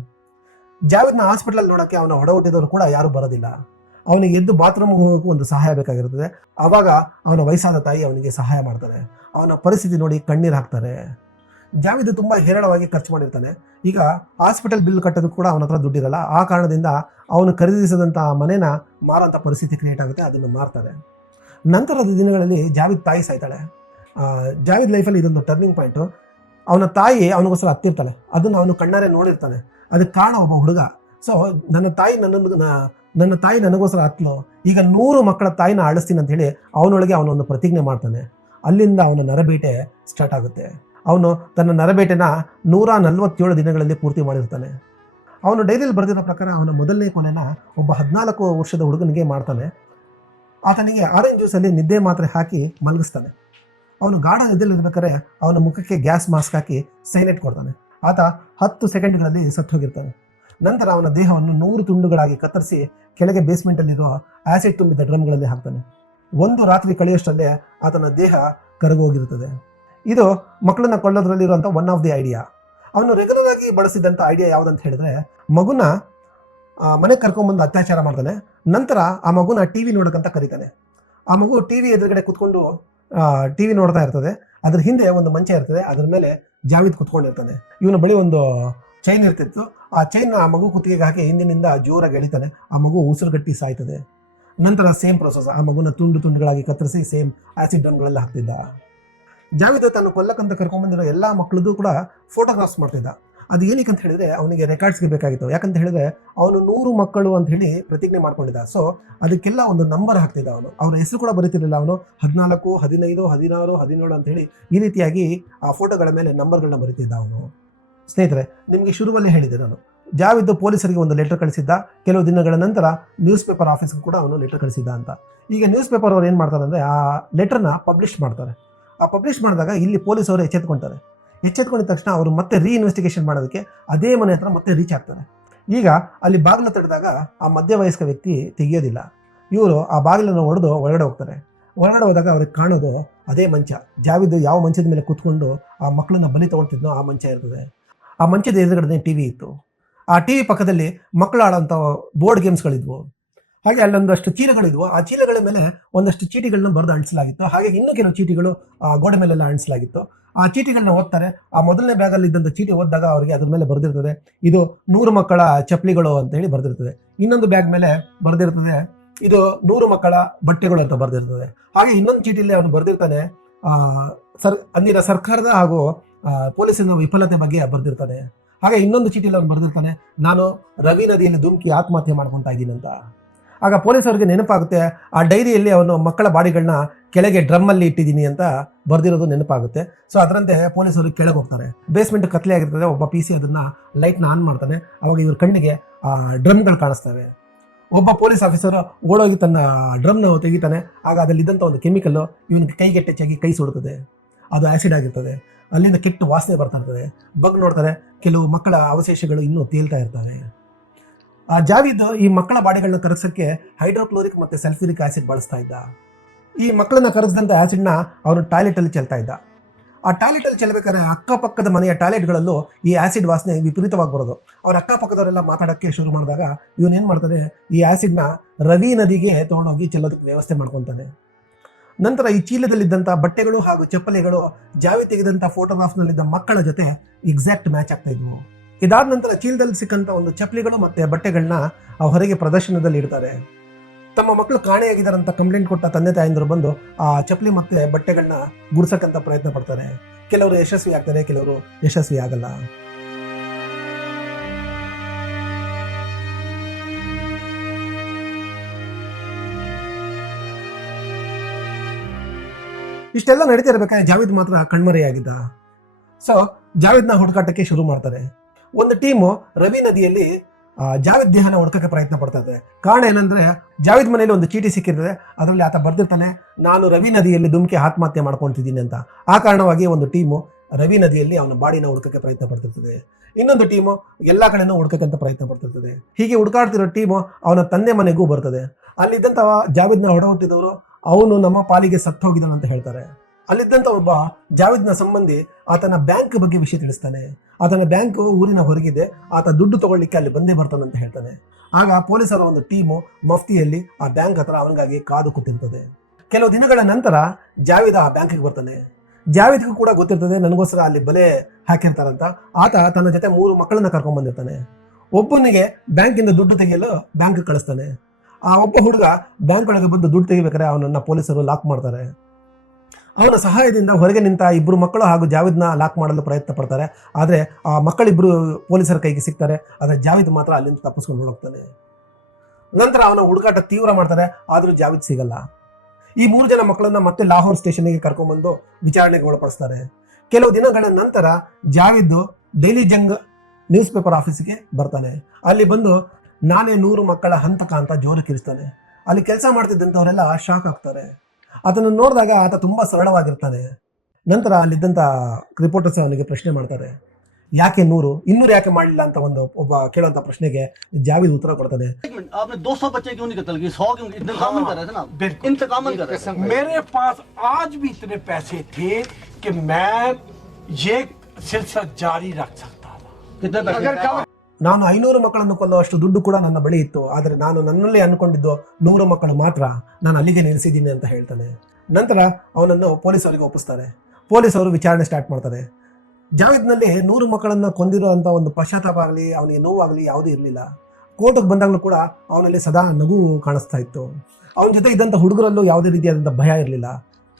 ಜಾವಿದ್ನ ಹಾಸ್ಪಿಟಲ್ ನೋಡೋಕ್ಕೆ ಅವನ ಹೊಡ ಹುಟ್ಟಿದವರು ಕೂಡ ಯಾರು ಬರೋದಿಲ್ಲ. ಅವನಿಗೆ ಎದ್ದು ಬಾತ್ರೂಮ್ಗೆ ಹೋಗೋಕ್ಕೂ ಒಂದು ಸಹಾಯ ಬೇಕಾಗಿರ್ತದೆ. ಆವಾಗ ಅವನ ವಯಸ್ಸಾದ ತಾಯಿ ಅವನಿಗೆ ಸಹಾಯ ಮಾಡ್ತಾರೆ. ಅವನ ಪರಿಸ್ಥಿತಿ ನೋಡಿ ಕಣ್ಣೀರು ಹಾಕ್ತಾರೆ. ಜಾವಿದ್ ತುಂಬ ಹೇರಳವಾಗಿ ಖರ್ಚು ಮಾಡಿರ್ತಾನೆ. ಈಗ ಹಾಸ್ಪಿಟಲ್ ಬಿಲ್ ಕಟ್ಟೋದಕ್ಕೆ ಕೂಡ ಅವನ ಹತ್ರ ದುಡ್ಡಿರಲ್ಲ. ಆ ಕಾರಣದಿಂದ ಅವನು ಖರೀದಿಸಿದಂಥ ಮನೇನ ಮಾರೋಂಥ ಪರಿಸ್ಥಿತಿ ಕ್ರಿಯೇಟ್ ಆಗುತ್ತೆ. ಅದನ್ನು ಮಾರ್ತಾರೆ. ನಂತರದ ದಿನಗಳಲ್ಲಿ ಜಾವಿದ್ ತಾಯಿ ಸಾಯ್ತಾಳೆ. ಜಾವಿದ್ ಲೈಫಲ್ಲಿ ಇದೊಂದು ಟರ್ನಿಂಗ್ ಪಾಯಿಂಟು. ಅವನ ತಾಯಿ ಅವನಿಗೋಸ್ಕರ ಹತ್ತಿರ್ತಾಳೆ. ಅದನ್ನು ಅವನು ಕಣ್ಣಾರೆ ನೋಡಿರ್ತಾನೆ. ಅದಕ್ಕೆ ಕಾರಣ ಒಬ್ಬ ಹುಡುಗ. ಸೊ ನನ್ನ ತಾಯಿ ನನಗೋಸ್ಕರ ಹತ್ತಲು, ಈಗ 100 ಮಕ್ಕಳ ತಾಯಿನ ಆಳಿಸ್ತೀನಿ ಅಂತ ಹೇಳಿ ಅವನೊಳಗೆ ಅವನೊಂದು ಪ್ರತಿಜ್ಞೆ ಮಾಡ್ತಾನೆ. ಅಲ್ಲಿಂದ ಅವನ ನರಬೇಟೆ ಸ್ಟಾರ್ಟ್ ಆಗುತ್ತೆ. ಅವನು ತನ್ನ ನರಬೇಟೆನ 147 ದಿನಗಳಲ್ಲಿ ಪೂರ್ತಿ ಮಾಡಿರ್ತಾನೆ. ಅವನು ಡೈರಿಯಲ್ಲಿ ಬರೆದಿರೋ ಪ್ರಕಾರ ಅವನ ಮೊದಲನೇ ಕೊನೆನ ಒಬ್ಬ 14 ವರ್ಷದ ಹುಡುಗನಿಗೆ ಮಾಡ್ತಾನೆ. ಆತನಿಗೆ ಆರೆಂಜ್ ಜ್ಯೂಸಲ್ಲಿ ನಿದ್ದೆ ಮಾತ್ರೆ ಹಾಕಿ ಮಲಗಿಸ್ತಾನೆ. ಅವನು ಗಾಢ ನಿದ್ದೆಲಿರ್ಬೇಕಾದ್ರೆ ಅವನ ಮುಖಕ್ಕೆ ಗ್ಯಾಸ್ ಮಾಸ್ಕ್ ಹಾಕಿ ಸೈಲೆಂಟ್ ಕೊಡ್ತಾನೆ. ಆತ 10 ಸೆಕೆಂಡ್ಗಳಲ್ಲಿ ಸತ್ತು ಹೋಗಿರ್ತಾನೆ. ನಂತರ ಅವನ ದೇಹವನ್ನು 100 ತುಂಡುಗಳಾಗಿ ಕತ್ತರಿಸಿ ಕೆಳಗೆ ಬೇಸ್ಮೆಂಟಲ್ಲಿರೋ ಆಸಿಡ್ ತುಂಬಿದ ಡ್ರಮ್ಗಳಲ್ಲಿ ಹಾಕ್ತಾನೆ. ಒಂದು ರಾತ್ರಿ ಕಳೆಯೋಷ್ಟಲ್ಲೇ ಆತನ ದೇಹ ಕರಗೋಗಿರುತ್ತದೆ. ಇದು ಮಕ್ಕಳನ್ನ ಕೊಳ್ಳೋದ್ರಲ್ಲಿರುವಂಥ ಒನ್ ಆಫ್ ದಿ ಐಡಿಯಾ. ಅವನು ರೆಗ್ಯುಲರ್ ಆಗಿ ಬಳಸಿದಂಥ ಐಡಿಯಾ ಯಾವುದಂತ ಹೇಳಿದ್ರೆ, ಮಗುನ ಮನೆಗೆ ಕರ್ಕೊಂಡ್ಬಂದು ಅತ್ಯಾಚಾರ ಮಾಡ್ತಾನೆ. ನಂತರ ಆ ಮಗುನ ಟಿವಿ ನೋಡೋಕ್ಕಂತ ಕರೀತಾನೆ. ಆ ಮಗು ಟಿವಿ ಎದುರುಗಡೆ ಕುತ್ಕೊಂಡು ಟಿವಿ ನೋಡ್ತಾ ಇರ್ತದೆ. ಅದ್ರ ಹಿಂದೆ ಒಂದು ಮಂಚ ಇರ್ತದೆ, ಅದ್ರ ಮೇಲೆ ಜಾವಿದ್ ಕುತ್ಕೊಂಡಿರ್ತಾನೆ. ಇವನ ಬಳಿ ಒಂದು ಚೈನ್ ಇರ್ತಿತ್ತು. ಆ ಚೈನ್ ಆ ಮಗು ಕುತ್ತಿಗೆಗೆ ಹಾಕಿ ಹಿಂದಿನಿಂದ ಜೋರಾಗಿ ಎಳಿತಾನೆ. ಆ ಮಗು ಉಸಿರುಗಟ್ಟಿ ಸಾಯ್ತದೆ. ನಂತರ ಸೇಮ್ ಪ್ರೊಸೆಸ್, ಆ ಮಗುನ ತುಂಡುಗಳಾಗಿ ಕತ್ತರಿಸಿ ಸೇಮ್ ಆಸಿಡ್ ಡ್ರಮ್ಗಳೆಲ್ಲ ಹಾಕ್ತಿದ್ದ. ಜಾವಿದ್ ತಾನು ಕೊಲ್ಲಕ್ಕಂತ ಕರ್ಕೊಂಡ್ಬಂದಿರೋ ಎಲ್ಲ ಮಕ್ಕಳದ್ದು ಕೂಡ ಫೋಟೋಗ್ರಾಫ್ಸ್ ಮಾಡ್ತಿದ್ದ. ಅದು ಏನಕ್ಕೆ ಅಂತ ಹೇಳಿದ್ರೆ ಅವನಿಗೆ ರೆಕಾರ್ಡ್ಸ್ಗೆ ಬೇಕಾಗಿತ್ತು. ಯಾಕಂತ ಹೇಳಿದ್ರೆ ಅವನು 100 ಮಕ್ಕಳು ಅಂತ ಹೇಳಿ ಪ್ರತಿಜ್ಞೆ ಮಾಡ್ಕೊಂಡಿದ್ದ. ಸೊ ಅದಕ್ಕೆಲ್ಲ ಒಂದು ನಂಬರ್ ಹಾಕ್ತಿದ್ದ. ಅವರ ಹೆಸರು ಕೂಡ ಬರೀತಿರಲಿಲ್ಲ. ಅವನು 14, 15, 16, 17 ಅಂತ ಹೇಳಿ ಈ ರೀತಿಯಾಗಿ ಆ ಫೋಟೋಗಳ ಮೇಲೆ ನಂಬರ್ಗಳನ್ನ ಬರೀತಿದ್ದ ಅವನು. ಸ್ನೇಹಿತರೆ, ನಿಮಗೆ ಶುರುವಲ್ಲೇ ಹೇಳಿದೆ ನಾನು, ಜಾವಿದ್ ಪೊಲೀಸರಿಗೆ ಒಂದು ಲೆಟರ್ ಕಳಿಸಿದ್ದ. ಕೆಲವು ದಿನಗಳ ನಂತರ ನ್ಯೂಸ್ ಪೇಪರ್ ಆಫೀಸ್ಗೆ ಕೂಡ ಅವನು ಲೆಟರ್ ಕಳಿಸಿದ್ದ ಅಂತ. ಈಗ ನ್ಯೂಸ್ ಪೇಪರ್ ಅವ್ರು ಏನು ಮಾಡ್ತಾರೆ ಅಂದರೆ ಆ ಲೆಟರ್ನ ಪಬ್ಲಿಷ್ ಮಾಡ್ತಾರೆ. ಆ ಪಬ್ಲಿಷ್ ಮಾಡಿದಾಗ ಇಲ್ಲಿ ಪೊಲೀಸವರು ಎಚ್ಚೆತ್ಕೊಳ್ತಾರೆ. ಎಚ್ಚೆತ್ಕೊಂಡಿದ ತಕ್ಷಣ ಅವರು ಮತ್ತೆ ರೀಇನ್ವೆಸ್ಟಿಗೇಷನ್ ಮಾಡೋದಕ್ಕೆ ಅದೇ ಮನೆ ಹತ್ರ ಮತ್ತೆ ರೀಚ್ ಆಗ್ತಾರೆ. ಈಗ ಅಲ್ಲಿ ಬಾಗಿಲು ತಡೆದಾಗ ಆ ಮಧ್ಯವಯಸ್ಕ ವ್ಯಕ್ತಿ ತೆಗಿಯೋದಿಲ್ಲ. ಇವರು ಆ ಬಾಗಿಲನ್ನು ಒಡೆದು ಒಳಗಡೆ ಹೋಗ್ತಾರೆ. ಹೊರಗಡೆ ಹೋದಾಗ ಅವ್ರಿಗೆ ಕಾಣೋದು ಅದೇ ಮಂಚ. ಜಾವಿದ್ ಯಾವ ಮಂಚದ ಮೇಲೆ ಕೂತ್ಕೊಂಡು ಆ ಮಕ್ಕಳನ್ನ ಬಲಿ ತಗೊಳ್ತಿದ್ನೋ ಆ ಮಂಚ ಇರ್ತದೆ. ಆ ಮಂಚದ ಎದುರುಗಡೆ ಟಿವಿ ಇತ್ತು. ಆ ಟಿವಿ ಪಕ್ಕದಲ್ಲಿ ಮಕ್ಕಳು ಆಡೋಂಥ ಬೋರ್ಡ್ ಗೇಮ್ಸ್ಗಳಿದ್ವು. ಹಾಗೆ ಅಲ್ಲೊಂದಷ್ಟು ಚೀಲಗಳಿದ್ವು. ಆ ಚೀಲಗಳ ಮೇಲೆ ಒಂದಷ್ಟು ಚೀಟಿಗಳನ್ನ ಬರೆದು ಅಂಟಿಸಲಾಗಿತ್ತು. ಹಾಗೆ ಇನ್ನೂ ಕೆಲವು ಚೀಟಿಗಳು ಗೋಡೆ ಮೇಲೆಲ್ಲ ಅಂಟಿಸಲಾಗಿತ್ತು. ಆ ಚೀಟಿಗಳನ್ನ ಓದ್ತಾರೆ. ಆ ಮೊದಲನೇ ಬ್ಯಾಗಲ್ಲಿ ಇದ್ದಂಥ ಚೀಟಿ ಓದಿದಾಗ ಅವರಿಗೆ ಅದ್ರ ಮೇಲೆ ಬರೆದಿರ್ತದೆ, ಇದು 100 ಮಕ್ಕಳ ಚಪ್ಪಲಿಗಳು ಅಂತ ಹೇಳಿ ಬರೆದಿರ್ತದೆ. ಇನ್ನೊಂದು ಬ್ಯಾಗ್ ಮೇಲೆ ಬರೆದಿರ್ತದೆ, ಇದು 100 ಮಕ್ಕಳ ಬಟ್ಟೆಗಳು ಅಂತ ಬರೆದಿರ್ತದೆ. ಹಾಗೆ ಇನ್ನೊಂದು ಚೀಟಿಯಲ್ಲಿ ಅವನು ಬರೆದಿರ್ತಾನೆ, ಅಂದಿನ ಸರ್ಕಾರದ ಹಾಗೂ ಪೊಲೀಸಿನ ವಿಫಲತೆ ಬಗ್ಗೆ ಬರೆದಿರ್ತಾನೆ. ಹಾಗೆ ಇನ್ನೊಂದು ಚೀಟಿಯಲ್ಲಿ ಅವನು ಬರೆದಿರ್ತಾನೆ, ನಾನು ರವಿ ನದಿಯಲ್ಲಿ ಧುಮುಕಿ ಆತ್ಮಹತ್ಯೆ ಮಾಡ್ಕೊತಾ ಇದ್ದೀನಿ ಅಂತ. ಆಗ ಪೊಲೀಸರಿಗೆ ನೆನಪಾಗುತ್ತೆ, ಆ ಡೈರಿಯಲ್ಲಿ ಅವನು ಮಕ್ಕಳ ಬಾಡಿಗಳನ್ನ ಕೆಳಗೆ ಡ್ರಮ್ಮಲ್ಲಿ ಇಟ್ಟಿದ್ದೀನಿ ಅಂತ ಬರೆದಿರೋದು ನೆನಪಾಗುತ್ತೆ. ಸೊ ಅದರಂತೆ ಪೊಲೀಸರು ಕೆಳಗೆ ಹೋಗ್ತಾರೆ. ಬೇಸ್ಮೆಂಟ್ ಕತ್ಲೆ ಆಗಿರ್ತದೆ. ಒಬ್ಬ PC ಅದನ್ನು ಲೈಟ್ನ ಆನ್ ಮಾಡ್ತಾನೆ. ಅವಾಗ ಇವ್ರ ಕಣ್ಣಿಗೆ ಡ್ರಮ್ಗಳು ಕಾಣಿಸ್ತವೆ. ಒಬ್ಬ ಪೊಲೀಸ್ ಆಫೀಸರ್ ಓಡೋಗಿ ತನ್ನ ಡ್ರಮ್ನ ತೆಗಿತಾನೆ. ಆಗ ಅದರಲ್ಲಿದ್ದಂಥ ಒಂದು ಕೆಮಿಕಲ್ಲು ಇವನಿಗೆ ಕೈಗೆ ಟಚ್ಚಾಗಿ ಕೈ ಸುಡುತ್ತದೆ. ಅದು ಆ್ಯಸಿಡ್ ಆಗಿರ್ತದೆ. ಅಲ್ಲಿಂದ ಕೆಟ್ಟ ವಾಸನೆ ಬರ್ತಾ ಇರ್ತದೆ. ಬಗ್ ನೋಡ್ತಾರೆ, ಕೆಲವು ಮಕ್ಕಳ ಅವಶೇಷಗಳು ಇನ್ನೂ ತೇಲ್ತಾ ಇರ್ತವೆ. ಆ ಜಾವಿದ್ ಈ ಮಕ್ಕಳ ಬಾಡಿಗಳನ್ನ ಕರಗಿಸೋಕ್ಕೆ ಹೈಡ್ರೋಕ್ಲೋರಿಕ್ ಮತ್ತು ಸಲ್ಫ್ಯೂರಿಕ್ ಆ್ಯಸಿಡ್ ಬಳಸ್ತಾ ಇದ್ದ. ಈ ಮಕ್ಕಳನ್ನ ಕರಗಿಸಿದಂಥ ಆ್ಯಸಿಡ್ನ ಅವನು ಟಾಯ್ಲೆಟಲ್ಲಿ ಚೆಲ್ತಾ ಇದ್ದ. ಆ ಟಾಯ್ಲೆಟಲ್ಲಿ ಚೆಲ್ಲಬೇಕಾದ್ರೆ ಅಕ್ಕಪಕ್ಕದ ಮನೆಯ ಟಾಯ್ಲೆಟ್ಗಳಲ್ಲೂ ಈ ಆ್ಯಸಿಡ್ ವಾಸನೆ ವಿಪರೀತವಾಗಿ ಬರೋದು. ಅವ್ರ ಅಕ್ಕಪಕ್ಕದವರೆಲ್ಲ ಮಾತಾಡೋಕ್ಕೆ ಶುರು ಮಾಡಿದಾಗ ಇವನೇನು ಮಾಡ್ತಾನೆ, ಈ ಆ್ಯಸಿಡ್ನ ರವಿ ನದಿಗೆ ತೊಗೊಂಡೋಗಿ ಚೆಲ್ಲೋದಕ್ಕೆ ವ್ಯವಸ್ಥೆ ಮಾಡ್ಕೊತಾನೆ. ನಂತರ ಈ ಚೀಲದಲ್ಲಿದ್ದಂಥ ಬಟ್ಟೆಗಳು ಹಾಗೂ ಚಪ್ಪಲಿಗಳು ಜಾವಿದ್ ತೆಗೆದಂಥ ಫೋಟೋಗ್ರಾಫ್ನಲ್ಲಿದ್ದ ಮಕ್ಕಳ ಜೊತೆ ಎಕ್ಸಾಕ್ಟ್ ಮ್ಯಾಚ್ ಆಗ್ತಾ ಇದ್ವು. ಇದಾದ ನಂತರ ಚೀಲದಲ್ಲಿ ಸಿಕ್ಕಂಥ ಒಂದು ಚಪ್ಪಲಿಗಳು ಮತ್ತು ಬಟ್ಟೆಗಳನ್ನ ಹೊರಗೆ ಪ್ರದರ್ಶನದಲ್ಲಿ ಇಡ್ತಾರೆ. ತಮ್ಮ ಮಕ್ಕಳು ಕಾಣೆಯಾಗಿದ್ದಾರಂತ ಕಂಪ್ಲೇಂಟ್ ಕೊಟ್ಟ ತಂದೆ ತಾಯಂದಿರು ಬಂದು ಆ ಚಪ್ಪಲಿ ಮತ್ತು ಬಟ್ಟೆಗಳನ್ನ ಗುಡ್ಸಕ್ಕಂತ ಪ್ರಯತ್ನ ಪಡ್ತಾರೆ. ಕೆಲವರು ಯಶಸ್ವಿ ಆಗ್ತಾರೆ, ಕೆಲವರು ಯಶಸ್ವಿ ಆಗಲ್ಲ. ಇಷ್ಟೆಲ್ಲ ನಡೀತಾ ಇರಬೇಕಾದ್ರೆ ಜಾವಿದ್ ಮಾತ್ರ ಕಣ್ಮರೆಯಾಗಿದ್ದ. ಸೊ ಜಾವಿದ್ನ ಹುಡುಕಾಟಕ್ಕೆ ಶುರು ಮಾಡ್ತಾರೆ. ಒಂದು ಟೀಮು ರವಿ ನದಿಯಲ್ಲಿ ಜಾವಿದ್ ದೇಹನ ಹುಡುಕಕ್ಕೆ ಪ್ರಯತ್ನ ಪಡ್ತಾ ಇದೆ. ಕಾರಣ ಏನಂದ್ರೆ, ಜಾವಿದ್ ಮನೆಯಲ್ಲಿ ಒಂದು ಚೀಟಿ ಸಿಕ್ಕಿರ್ತದೆ. ಅದರಲ್ಲಿ ಆತ ಬರ್ದಿರ್ತಾನೆ, ನಾನು ರವಿ ನದಿಯಲ್ಲಿ ಧುಮುಕಿ ಆತ್ಮಹತ್ಯೆ ಮಾಡ್ಕೊಳ್ತಿದ್ದೀನಿ ಅಂತ. ಆ ಕಾರಣವಾಗಿ ಒಂದು ಟೀಮು ರವಿ ನದಿಯಲ್ಲಿ ಅವನ ಬಾಡಿನ ಹುಡುಕಕ್ಕೆ ಪ್ರಯತ್ನ ಪಡ್ತಿರ್ತದೆ. ಇನ್ನೊಂದು ಟೀಮು ಎಲ್ಲ ಕಡೆನೂ ಹುಡುಕಕ್ಕಂತ ಪ್ರಯತ್ನ ಪಡ್ತಿರ್ತದೆ. ಹೀಗೆ ಹುಡುಕಾಡ್ತಿರೋ ಟೀಮು ಅವನ ತಂದೆ ಮನೆಗೂ ಬರ್ತದೆ. ಅಲ್ಲಿದ್ದಂಥ ಜಾವಿದ್ನ ಹೊರಹುಟ್ಟಿದವರು ಅವನು ನಮ್ಮ ಪಾಲಿಗೆ ಸತ್ತೋಗಿದ್ದಾನಂತ ಹೇಳ್ತಾರೆ. ಅಲ್ಲಿದ್ದಂಥ ಒಬ್ಬ ಜಾವಿದ್ನ ಸಂಬಂಧಿ ಆತನ ಬ್ಯಾಂಕ್ ಬಗ್ಗೆ ವಿಷಯ ತಿಳಿಸ್ತಾನೆ. ಆತನ ಬ್ಯಾಂಕ್ ಊರಿನ ಹೊರಗಿದೆ, ಆತ ದುಡ್ಡು ತಗೊಳ್ಳಿಕ್ಕೆ ಅಲ್ಲಿ ಬಂದೇ ಬರ್ತಾನಂತ ಹೇಳ್ತಾನೆ. ಆಗ ಪೊಲೀಸರ ಒಂದು ಟೀಮು ಮಫ್ತಿಯಲ್ಲಿ ಆ ಬ್ಯಾಂಕ್ ಹತ್ರ ಅವನಿಗಾಗಿ ಕಾದು ಕೂತಿರ್ತದೆ. ಕೆಲವು ದಿನಗಳ ನಂತರ ಜಾವಿದ್ ಆ ಬ್ಯಾಂಕಿಗೆ ಬರ್ತಾನೆ. ಜಾವಿದ್ಗೂ ಕೂಡ ಗೊತ್ತಿರ್ತದೆ ನನಗೋಸ್ಕರ ಅಲ್ಲಿ ಬಲೆ ಹಾಕಿರ್ತಾರಂತ. ಆತ ತನ್ನ ಜೊತೆ 3 ಮಕ್ಕಳನ್ನ ಕರ್ಕೊಂಡ್ ಬಂದಿರ್ತಾನೆ. ಒಬ್ಬನಿಗೆ ಬ್ಯಾಂಕಿಂದ ದುಡ್ಡು ತೆಗೆಯಲು ಬ್ಯಾಂಕ್ ಕಳಿಸ್ತಾನೆ. ಆ ಒಬ್ಬ ಹುಡುಗ ಬ್ಯಾಂಕ್ ಒಳಗೆ ಬಂದು ದುಡ್ಡು ತೆಗಿಬೇಕಾದ್ರೆ ಅವನನ್ನ ಪೊಲೀಸರು ಲಾಕ್ ಮಾಡ್ತಾರೆ. ಅವನ ಸಹಾಯದಿಂದ ಹೊರಗೆ ನಿಂತ 2 ಮಕ್ಕಳು ಹಾಗೂ ಜಾವಿದ್ನ ಲಾಕ್ ಮಾಡಲು ಪ್ರಯತ್ನ ಪಡ್ತಾರೆ. ಆದರೆ ಆ ಮಕ್ಕಳಿಬ್ಬರು ಪೊಲೀಸರ ಕೈಗೆ ಸಿಗ್ತಾರೆ. ಆದರೆ ಜಾವಿದ್ ಮಾತ್ರ ಅಲ್ಲಿಂದ ತಪ್ಪಿಸ್ಕೊಂಡು ಹೋಗ್ತಾನೆ. ನಂತರ ಅವನ ಹುಡುಕಾಟ ತೀವ್ರ ಮಾಡ್ತಾರೆ, ಆದರೂ ಜಾವಿದ್ ಸಿಗಲ್ಲ. ಈ 3 ಜನ ಮಕ್ಕಳನ್ನ ಮತ್ತೆ ಲಾಹೋರ್ ಸ್ಟೇಷನ್ಗೆ ಕರ್ಕೊಂಡ್ಬಂದು ವಿಚಾರಣೆಗೆ ಒಳಪಡಿಸ್ತಾರೆ. ಕೆಲವು ದಿನಗಳ ನಂತರ Javed daily Jang news paper ಆಫೀಸ್ಗೆ ಬರ್ತಾನೆ. ಅಲ್ಲಿ ಬಂದು ನಾನೇ 100 ಮಕ್ಕಳ ಹಂತಕ ಅಂತ ಜೋರು ಕಿರಿಸ್ತಾನೆ. ಅಲ್ಲಿ ಕೆಲಸ ಮಾಡ್ತಿದ್ದಂಥವರೆಲ್ಲ ಶಾಕ್ ಆಗ್ತಾರೆ. ಅದನ್ನು ನೋಡಿದಾಗ ಆತ ತುಂಬಾ ಸರಳವಾಗಿರ್ತಾನೆ. ನಂತರ ಅಲ್ಲಿದ್ದಂಥ ರಿಪೋರ್ಟರ್ಸ್ ಅವನಿಗೆ ಪ್ರಶ್ನೆ ಮಾಡ್ತಾರೆ, ಯಾಕೆ 100 200 ಯಾಕೆ ಮಾಡಲಿಲ್ಲ ಅಂತ ಒಬ್ಬ ಕೇಳುವಂಥ ಪ್ರಶ್ನೆಗೆ ಜಾವೇದ್ ಉತ್ತರ ಕೊಡ್ತಾನೆ. आपने 200 बच्चे क्यों नहीं कत्ल किए? 100 क्यों? इतने कामन कर रहे थे ना, इंतकामन कर रहे थे। मेरे पास आज भी इतने पैसे थे कि मैं ये सिलसिला जारी रख सकता था। कितने पैसे? ನಾನು 500 ಮಕ್ಕಳನ್ನು ಕೊಲ್ಲುವಷ್ಟು ದುಡ್ಡು ಕೂಡ ನನ್ನ ಬಳಿ ಇತ್ತು, ಆದರೆ ನಾನು ನನ್ನಲ್ಲೇ ಅನ್ಕೊಂಡಿದ್ದು 100 ಮಕ್ಕಳು ಮಾತ್ರ, ನಾನು ಅಲ್ಲಿಗೆ ನಿಲ್ಲಿಸಿದ್ದೀನಿ ಅಂತ ಹೇಳ್ತಾನೆ. ನಂತರ ಅವನನ್ನು ಪೊಲೀಸರಿಗೆ ಒಪ್ಪಿಸ್ತಾರೆ. ಪೊಲೀಸರು ವಿಚಾರಣೆ ಸ್ಟಾರ್ಟ್ ಮಾಡ್ತಾರೆ. ಜಾವೇದ್ನಲ್ಲಿ 100 ಮಕ್ಕಳನ್ನು ಕೊಂದಿರೋ ಅಂತ ಒಂದು ಪಶ್ಚಾತ್ತಾಪ ಆಗಲಿ ಅವನಿಗೆ ನೋವಾಗಲಿ ಯಾವುದೂ ಇರಲಿಲ್ಲ. ಕೋರ್ಟ್ಗೆ ಬಂದಾಗಲೂ ಕೂಡ ಅವನಲ್ಲಿ ಸದಾ ನಗು ಕಾಣಿಸ್ತಾ ಇತ್ತು. ಅವನ ಜೊತೆ ಇದ್ದಂಥ ಹುಡುಗರಲ್ಲೂ ಯಾವುದೇ ರೀತಿಯಾದಂಥ ಭಯ ಇರಲಿಲ್ಲ.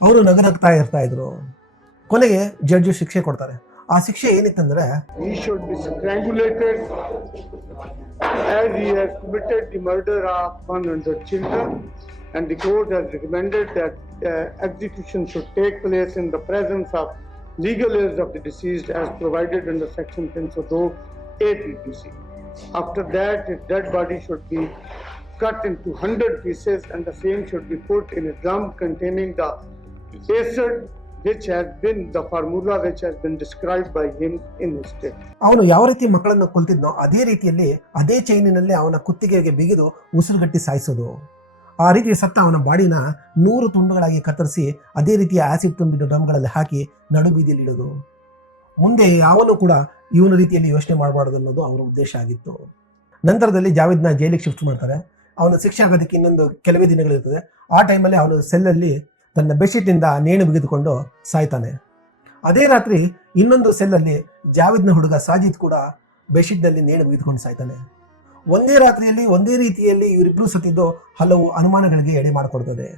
ಅವರು ನಗನಗ್ತಾ ಇರ್ತಾ ಇದ್ರು. ಕೊನೆಗೆ ಜಡ್ಜ್ ಶಿಕ್ಷೆ ಕೊಡ್ತಾರೆ. ಆ ಶಿಕ್ಷೆ ಏನಿತ್ತಂದ್ರೆ, he should be strangulated as he has committed the murder of 100 children, and the court has recommended that execution should take place in the presence of legal heirs of the deceased as provided under section 302 A PPC. After that, his dead body should be cut into 100 pieces and the same should be put in a drum containing the acid which has been the formula which has been described by him in his state. ಅವನು ಯಾವ ರೀತಿ ಮಕ್ಕಳನ್ನು ಕೊಲ್ತಿದ್ನೋ ಅದೇ ರೀತಿಯಲ್ಲಿ ಅದೇ ಚೈನಿನಲ್ಲಿ ಅವನ ಕುತ್ತಿಗೆಗೆ ಬಿಗಿದು ಉಸಿರುಗಟ್ಟಿ ಸಾಯಿಸೋದು. ಆ ರೀತಿ ಸತ್ತ ಅವನ ಬಾಡಿನ 100 ತುಂಡುಗಳಾಗಿ ಕತ್ತರಿಸಿ ಅದೇ ರೀತಿಯ ಆಸಿಡ್ ತುಂಬಿದ ಡ್ರಮ್ಗಳಲ್ಲಿ ಹಾಕಿ ನಡುಬೀದಿಯಲ್ಲಿ ಇಡೋದು. ಮುಂದೆ ಯಾವನು ಕೂಡ ಇವನ ರೀತಿಯಲ್ಲಿ ಯೋಚನೆ ಮಾಡಬಾರ್ದು ಅನ್ನೋದು ಅವರ ಉದ್ದೇಶ ಆಗಿತ್ತು. ನಂತರದಲ್ಲಿ ಜಾವೇದ್ನ ಜೈಲಿಗೆ ಶಿಫ್ಟ್ ಮಾಡ್ತಾರೆ. ಅವನ ಶಿಕ್ಷೆ ಆಗೋದಕ್ಕೆ ಇನ್ನೊಂದು ಕೆಲವೇ ದಿನಗಳಿರ್ತದೆ. ಆ ಟೈಮಲ್ಲಿ ಅವನು ಸೆಲ್ಲಲ್ಲಿ ತನ್ನ ಬೆಡ್ಶೀಟ್ನಿಂದ ನೇಣು ಬಿಗಿದುಕೊಂಡು ಸಾಯ್ತಾನೆ. ಅದೇ ರಾತ್ರಿ ಇನ್ನೊಂದು ಸೆಲ್ಲಲ್ಲಿ ಜಾವೇದ್ನ ಹುಡುಗ ಸಾಜಿದ್ ಕೂಡ ಬೆಡ್ಶೀಟ್ನಲ್ಲಿ ನೇಣು ಬಿಗಿದುಕೊಂಡು ಸಾಯ್ತಾನೆ. ಒಂದೇ ರಾತ್ರಿಯಲ್ಲಿ ಒಂದೇ ರೀತಿಯಲ್ಲಿ ಇವರಿಬ್ಬರು ಸತ್ತಿದ್ದು ಹಲವು ಅನುಮಾನಗಳಿಗೆ ಎಡೆ ಮಾಡಿಕೊಡ್ತದೆ.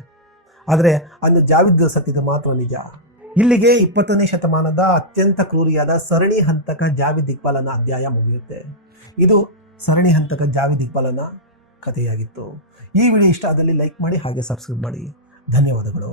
ಆದರೆ ಅದು ಜಾವೇದ್ ಸತ್ತಿದ್ದು ಮಾತ್ರ ನಿಜ. ಇಲ್ಲಿಗೆ 20ನೇ ಶತಮಾನದ ಅತ್ಯಂತ ಕ್ರೂರಿಯಾದ ಸರಣಿ ಹಂತಕ ಜಾವೇದ್ ಇಕ್ಬಾಲನ ಅಧ್ಯಾಯ ಮುಗಿಯುತ್ತೆ. ಇದು ಸರಣಿ ಹಂತಕ ಜಾವೇದ್ ಇಕ್ಬಾಲನ ಕಥೆಯಾಗಿತ್ತು. ಈ ವಿಡಿಯೋ ಇಷ್ಟ ಆದಲ್ಲಿ ಲೈಕ್ ಮಾಡಿ, ಹಾಗೆ ಸಬ್ಸ್ಕ್ರೈಬ್ ಮಾಡಿ. ಧನ್ಯವಾದಗಳು.